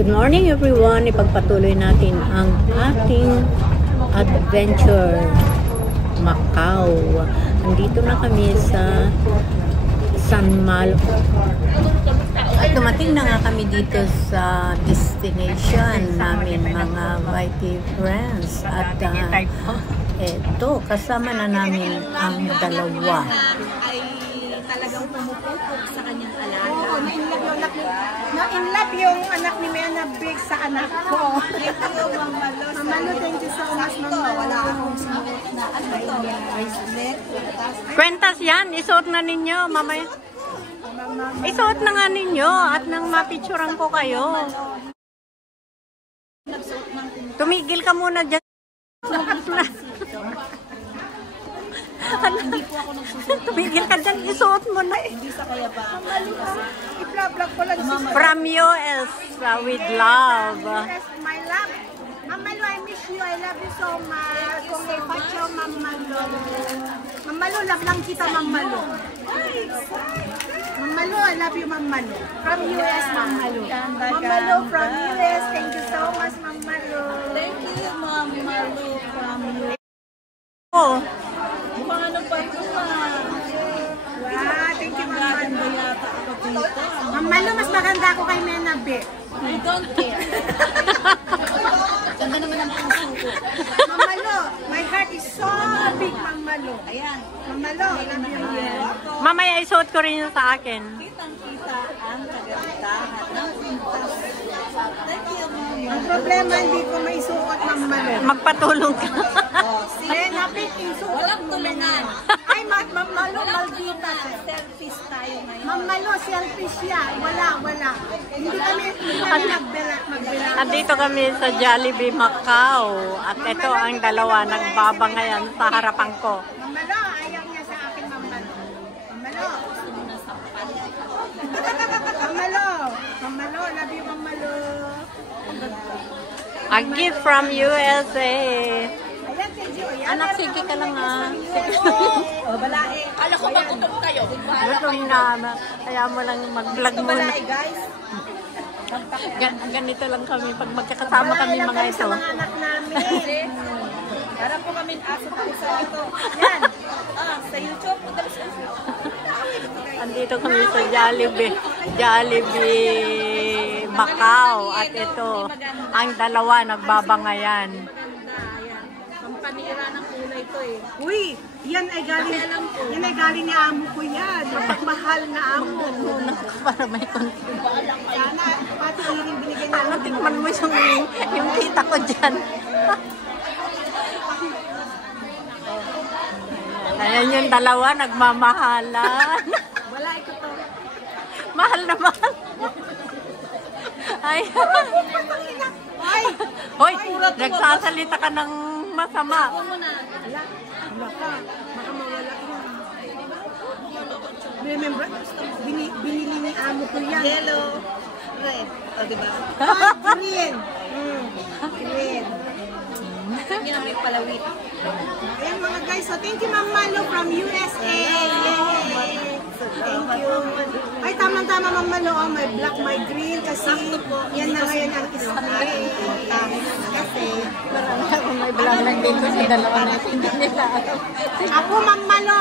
Good morning everyone! Ipagpatuloy natin ang ating adventure Macau. Andito na kami sa San Malo. At dumating na nga kami dito sa destination namin mga Mighty Friends. At eto, kasama na namin ang dalawa. Ay talagang pumuputok sa kanyang alaga. Oo, na-inlove yung anak ni Mena Big sa anak ko. Thank you, Mama Lo. Mama Lo, thank you so much, Mama Lo. Wala akong sinuot na bracelet. Kwentas yan, isuot na ninyo, mamaya. Isuot na nga ninyo at nang mapicturean ko kayo. Tumigil ka muna dyan. Hindi po ako nagsusuot. Tumigil ka dyan, isuot mo na. Hindi sa kaya ba? I-vlog ko lang. From US, with love. Yes, my love. Mama Lo, I miss you. I love you so much. Kung ipacho, Mama Lo. Mama Lo, love lang kita, Mama Lo. Mama Lo, I love you, Mama Lo. From US, Mama Lo. Mama Lo, from US. Thank you so much, Mama Lo. Thank you, Mama Lo, from US. Oh. Mukhang ano pa ito, wow, thank you, Mama Lo. Mama Lo, mas maganda ako kay Mena Big. I don't care. Ganda naman ang puso ko. Mama Lo, my heart is so big, Mama Lo. Ayan. Mama Lo, love you. Mamaya isuot ko rin yun sa akin. Kitang-kita ang kagandahan ng pintas. Thank you, Mama. Ang problema, hindi ko maisuot, Mama Lo. Magpatulong ka. Mena Big, isuot. Walang tulungan. Ay, Mama Lo, maldita. Selfish tayo ngayon. Mama Lo, selfish siya. Wala. Hindi kami magbila. Andito kami sa Jollibee Macau. At ito ang dalawa nagbabangayan sa harapan ko. Mama Lo, ayaw niya sa akin, Mama Lo. Mama Lo. Mama Lo. Mama Lo, love you, Mama Lo. A gift from USA. Ayan, Tejo. Anak, sige ka lang ha. O, balae. Kala ko ba kutok kayo? Gutom na. Kaya mo lang mag-vlog muna. Balae, guys. Ganito lang kami pag magkakasama kami mga ito. Sa mga anak namin. Para po kami aso pa sa ito. Yan. Sa YouTube. Andito kami sa Jollibee Macau. At ito, ang dalawa nagbabangayan. Panira ng kulay ito eh. Uy, yan ay galing ni amo ko yan. Mapagmahal na amo. Para may konti. Sana, pati yung binigay na Ano, tikman mo yung kita ko dyan. Ayan yung dalawa, nagmamahalan. wala ito to. Mahal na mahal. Ay. Ay! Hoy, nagsasalita ka ng masama. Wala ka. Baka mawala ka. Remember, binili ni amo ko yan. Yellow, red. O, diba? Green. Green. Hindi na may palawit. Ayan mga guys, so thank you Mama Lo from USA. Thank you. Ay, tamang-tama Mama Lo, may black, may green kasi yan na ngayon ang style. Kasi Marami akong may vlog lang dito sa dalawa natin. ako Mama Lo,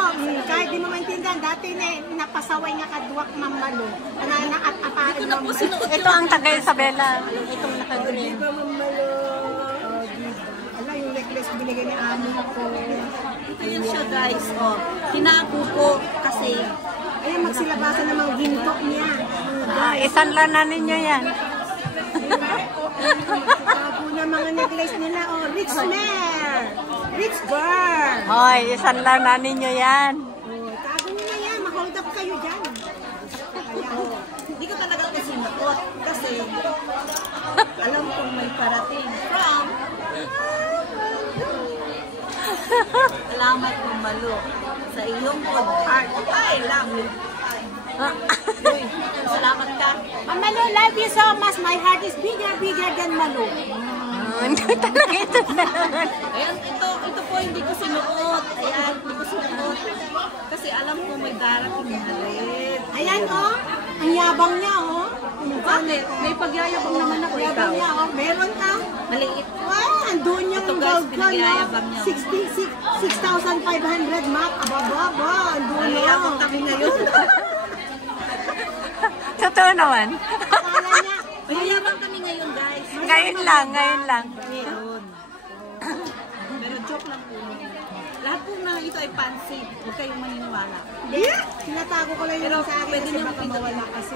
kahit di mo maintindihan, dati napasaway nga kadwak Mama Lo. At-aparin Mama Lo. Ito ang taga Isabela. Itong naka-green. Diba Mama Lo? Ala, yung necklace binigay ni amo ko. Ayan siya guys, oh. Tinako ko kasi Ayan, magsilabasan ng mga ginto niya. Isan lang na ninyo yan. Tapo na mga necklace nila. Oh, rich man! Rich girl! Hoy, isan lang na ninyo yan. Oh, tago nyo na yan. Ma-hold up kayo dyan. hindi ko talaga ito sinuot kasi alam kong may parating from salamat kong Malo sa iyong good heart. I love you. Uy, salamat ka. Mama Lo, love you so much. My heart is bigger than Malo. Hindi talaga ito na. Ayan, ito po hindi ko sinuot. Ayan, hindi ko sinuot. Kasi alam ko may darating na red. Ayan, oh. Ang yabang niya, oh. Bakit? May pagyayabang naman ako ikaw. Niya, oh, meron ka? Maliit. Wow, andun yung Ito, guys, gold ko, no? pinagyayabang niya. 6,500 Mac. Aba, andun no. Mayayabang kami ngayon. Totoo naman. Akala niya, Mayayabang kami ngayon, guys. Ngayon lang, ngayon lang. Ngayon. Pero joke lang po. Lahat po na ito ay fancy. Huwag kayong maniniwala. yeah, tinatago ko lang Pero yung sa akin pwede kasi niyo baka makita. mawala kasi.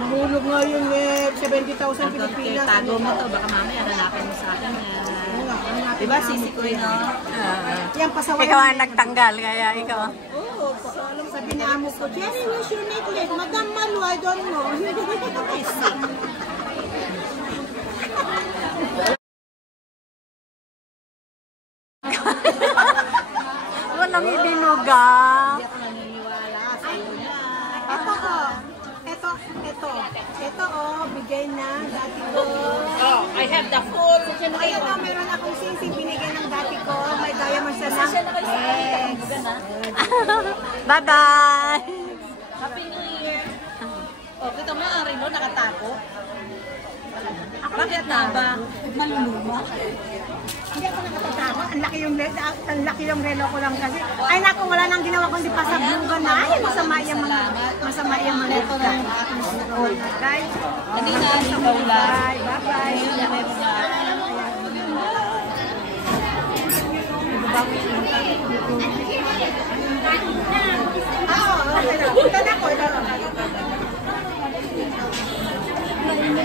Mahulog nga yung 70,000 Okay, Pilipinas. tago mo to. Baka mamaya hanapin mo sa akin yan. Hanapin Diba, mo sisi ko yun, no? Yan, pasaway. Ikaw ang nagtanggal, kaya ikaw. Oo, paalam sa Sabi ni amo ko, Jenny, where's your necklace? Madam Malu, I don't know. Walang ibinuga. Hindi ako naniniwala sa iyo niya. Ito oh. Ito oh, bigay na dati ko. Oh, I have the full. Ayun oh, meron akong sisi binigay ng dati ko. May diamond siya na. Thanks. Bye-bye. Happy New Year. Oh, kita mo ang relo nakatago. Bakit na ba? Maluluma. Hindi ako nakatatawa. Ang laki yung relo ko lang kasi. Ay naku, wala nang ginawa kundi pasablugan na. Ay, masama yung mga ito lang. Guys, Hindi na sa kaula. bye-bye. Okay na. Punta na ko.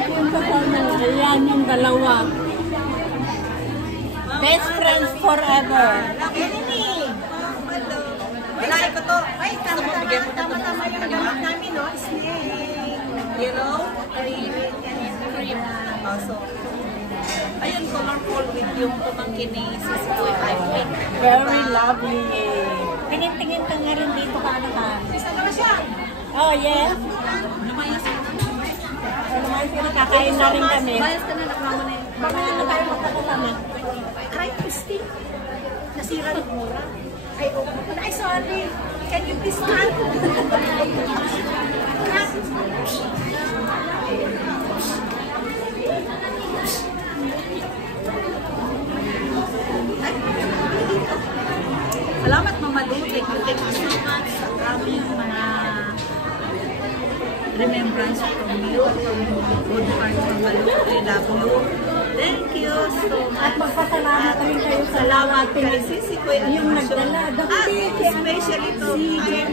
Ayan yung dalawa. Best friends forever. Enemy. Wala ko to. Ay, tama-tama yung gamit namin, no? Snake. Yellow, cream. Also. Ayun, colorful with yung pumangkin ni Sis Boy. I think. Very lovely. Tingin-tingin ka nga rin dito ka ano ka. Isa na ba siya? Oh, yes. Lumayas ka na. Naman sila kakain na rin kami. Lumayas ka na, nakrama na yun. Mamaya na tayo magkakasama. Aray, Christy. Nasira ng mura. Ay, oh. Ay, sorry. Can you please cut? Salamat, Mama Lu. Thank you so much sa aming mga remembrance from you, from good heart, Mama Lu. I love you. Thank you so much. At magpasalamat rin kayo sa Salamat kay Sisi ko yung nagdala. At especially to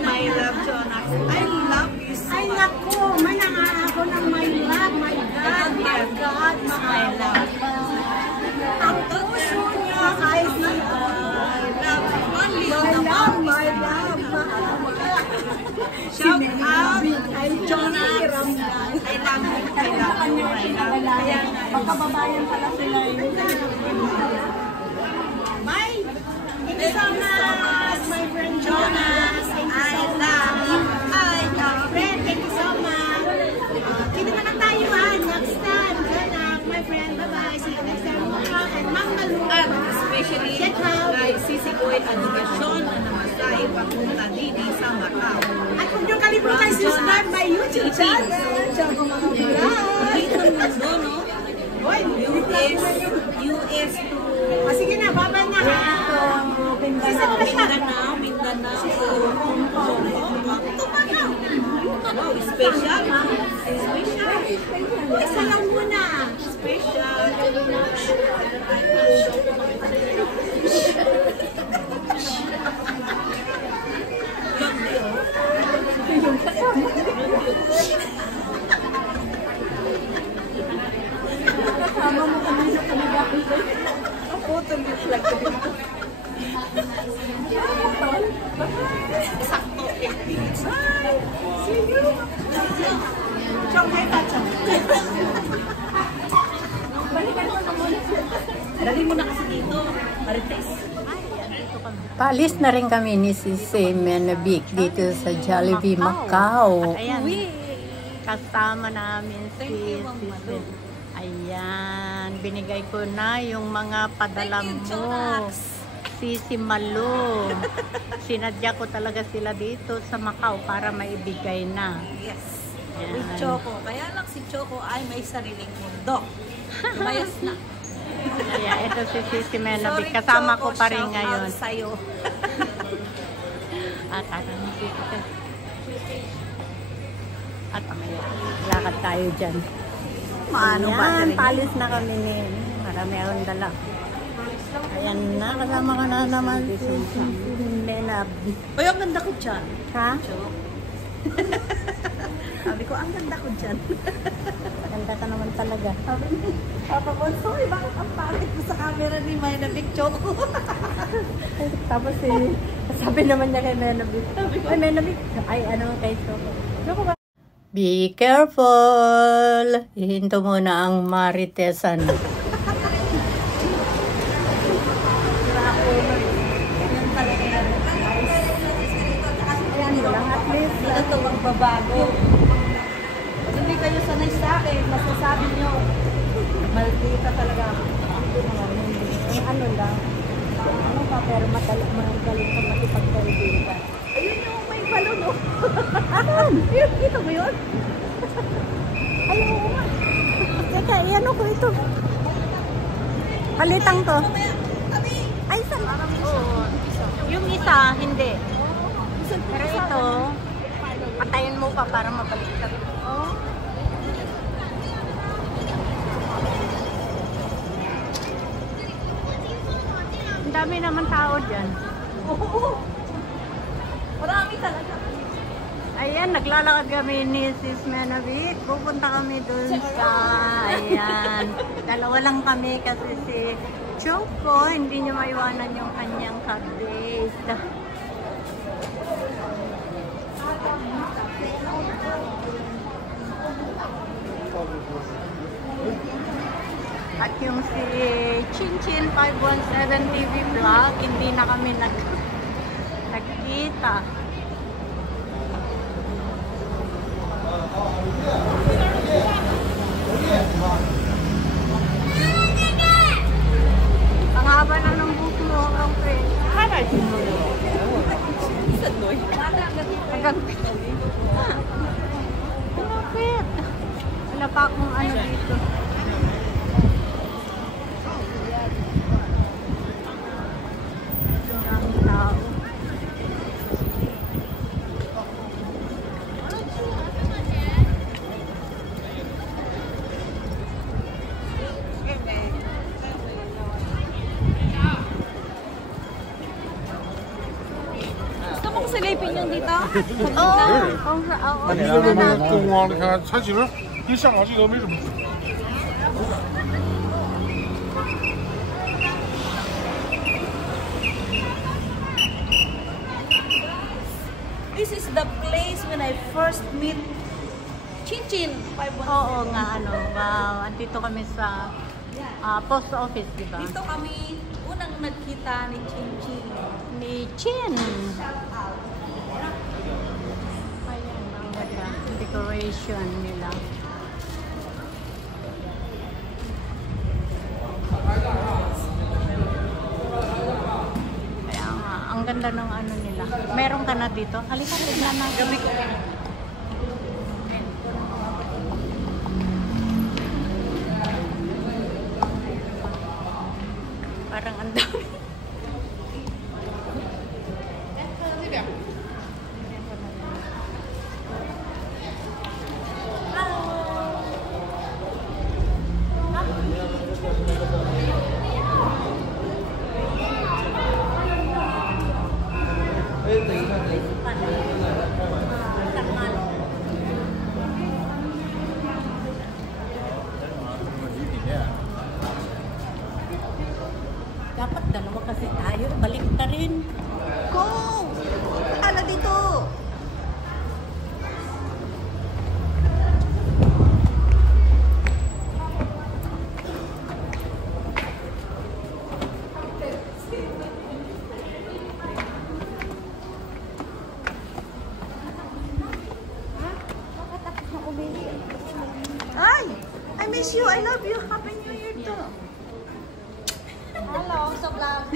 my love, Jonas. I love you so Ay, much. naku. Mananga ako ng my love. My God. My God. My love. Ang puso niya ay di Only my on the love, my love. Shout out, Jonas. I love you. I love you. I love you. Magkababayan pala sila Bye. Thank you so much, my friend Jonas. Thank you so much. I love Friend, thank you so much. Kita na lang tayo next time. Jonas, my friend. Bye-bye. See you next time. And Ma'am Malu. At especially kay Sisi Koy Education na namasahe papunta dito sa Macau. At huwag niyong kalimutan subscribe my YouTube channel. Choco Mga Vlog. Dito ng mundo, no? Hoy, US to sige na, bye-bye na ha. Mindanao, ito pa na. Wow, special. Special. Isa lang muna. Special. Kasama mo kami sa kanila. Ako, tuloy lang. Sakto, 8 minutes. Hi! See you! Chong, hi pa, Chong. Dali mo na kasi dito. Marites. Paalis na rin kami ni Sisi Menabik dito sa Jollibee, Macau. Ayan, kasama namin si Sisi. Ayan, binigay ko na yung mga padala mo. Sisi Malu. Sinadya ko talaga sila dito sa Macau para maibigay na. Yes. with Choco. Kaya lang si Choco ay may sariling mundo. Lumayas na. Kaya ito si Sisi Menabik. Sorry, Kasama Choco, ko pa rin shout ngayon. out sa'yo. At At mamaya, lakad tayo dyan. Maano ba Ayan, rin? palis na kami ni. Marami akong dala. Ayan na, kasama ka na naman si Menab. Uy, ang ganda ko dyan. Ha? Choco. Sabi ko, ang ganda ko dyan. Ganda ka naman talaga. Sabi ni Papa Bon, sorry, bakit ang pangit mo sa camera ni Menabik, Choco? Tapos sabi naman niya kay Menabik. Ay, Menabik. Ay, ano kay Choco. Choco ba? Be careful! Ihinto muna ang maritesan. Hindi na ito magbabago. Pag hindi kayo sanay sa akin, masasabi nyo, maldita talaga ako. Ano lang? Ano pa, pero magaling ka makipagkaibigan. Ayun yung may balon, oh. Asan? Kita mo yun? Ay, oo nga. Teka, iyan ko ito. Palitang to. Ay, saan? Oo. Yung isa, hindi. Pero ito, patayin mo pa para mabaliktad. Oh. Ang dami naman tao dyan. Oo. Marami talaga. Ayan, naglalakad kami ni Sis Menabik. Pupunta kami dun sa, ayan. Dalawa lang kami kasi si Choco, hindi niya maiwanan yung kanyang card-based. At yung si Chinchin 517 TV Vlog, hindi na kami nagkita. Ang haba na ng buhok mo, ang friend. Haray! Sanoy. Agapit. Agapit. Wala pa akong ano dito. Maraming tao. Gusto mong silipin yung dito? Oo. Oo. 你看那么灯光，你看它其实跟香港镜头没什么。 This is the place when I first meet Chinchin. Oo nga, ano. Wow. Andito kami sa post office, di ba? Dito kami unang nagkita ni Chinchin. Ni Chin. Ayan, ang ganda. Decoration nila. Kaya nga, ang ganda ng ano nila. Meron ka na dito? Halika, tignan natin. Gabi ko. Parang ang dami. Dapat dalawa kasi tayo. Balik ka rin. Go! Ala dito! Ay! I miss you! I love you! Happy New Year to! Hello, sa vlog.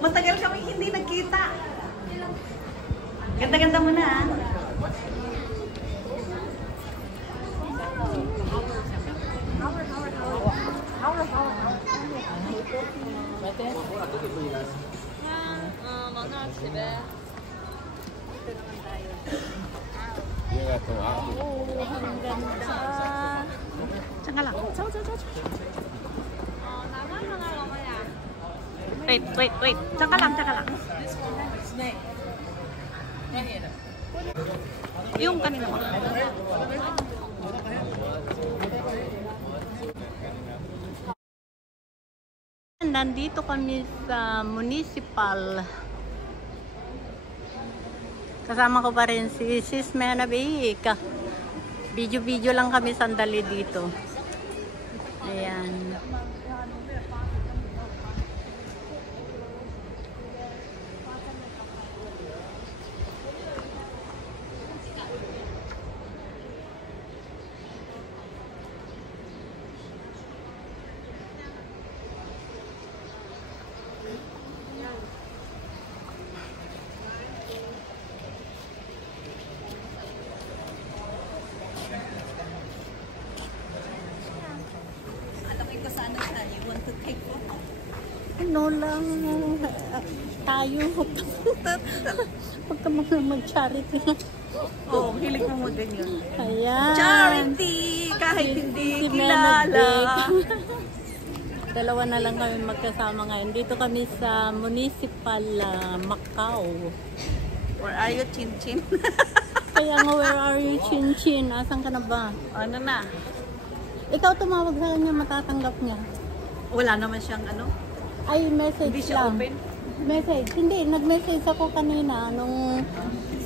Matagal kami hindi nagkita. Ganda-ganda mo na, ah. Ang ganda. Tsaka lang. Wait. Tsaka lang. Yung kanina mo. Nandito kami sa municipal. Kasama ko pa rin si Sis Menabik. Video lang kami sandali dito. Ayan. Ano lang tayo huwag ka mag-charity lang. Oo, hilig mo ganyan. Ayan. Charity! Kahit hindi Si kilala. Menabik. Dalawa na lang kami magkasama ngayon. Dito kami sa Municipal Macau. Or are you chin-chin? Kaya nga, where are you, Chin Chin? Asan ka na ba? Ano na? Ikaw tumawag sa kanya, matatanggap niya. Wala naman siyang ano? Ay, message Hindi siya lang. open? Message. Hindi, nag-message ako kanina nung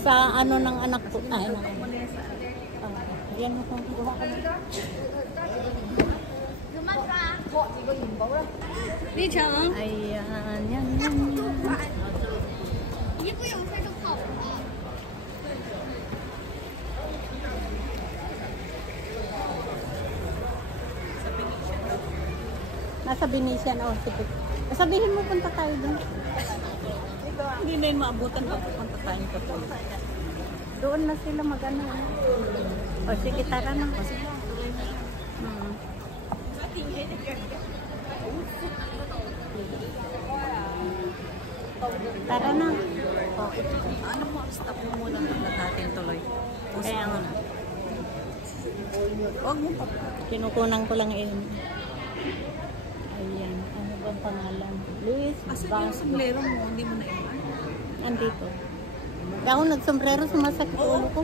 sa ano ng anak ko. Ay, anak ko. Yan ako. Ayan, yan. Nasa Venetian. Oh, sige. Sabihin mo, punta tayo doon. Hindi na yung maabutan pag pupunta tayo pa to. Doon na sila mag-ano. O, sige, tara na. Tara na. Ano mo, stop mo muna natin tuloy. Kaya nga. Huwag mo pa. Kinukunan ko lang yun. Ayan. Ano bang pangalan? Luis Asa yung Vaz. sombrero mo, hindi mo na iwan. Andito. Ako nagsombrero, sumasakit ulo ko.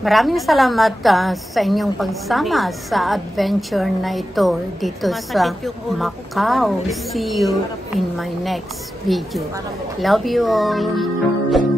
Maraming salamat sa inyong pagsama sa adventure na ito dito sa Macau. See you in my next video. Love you all.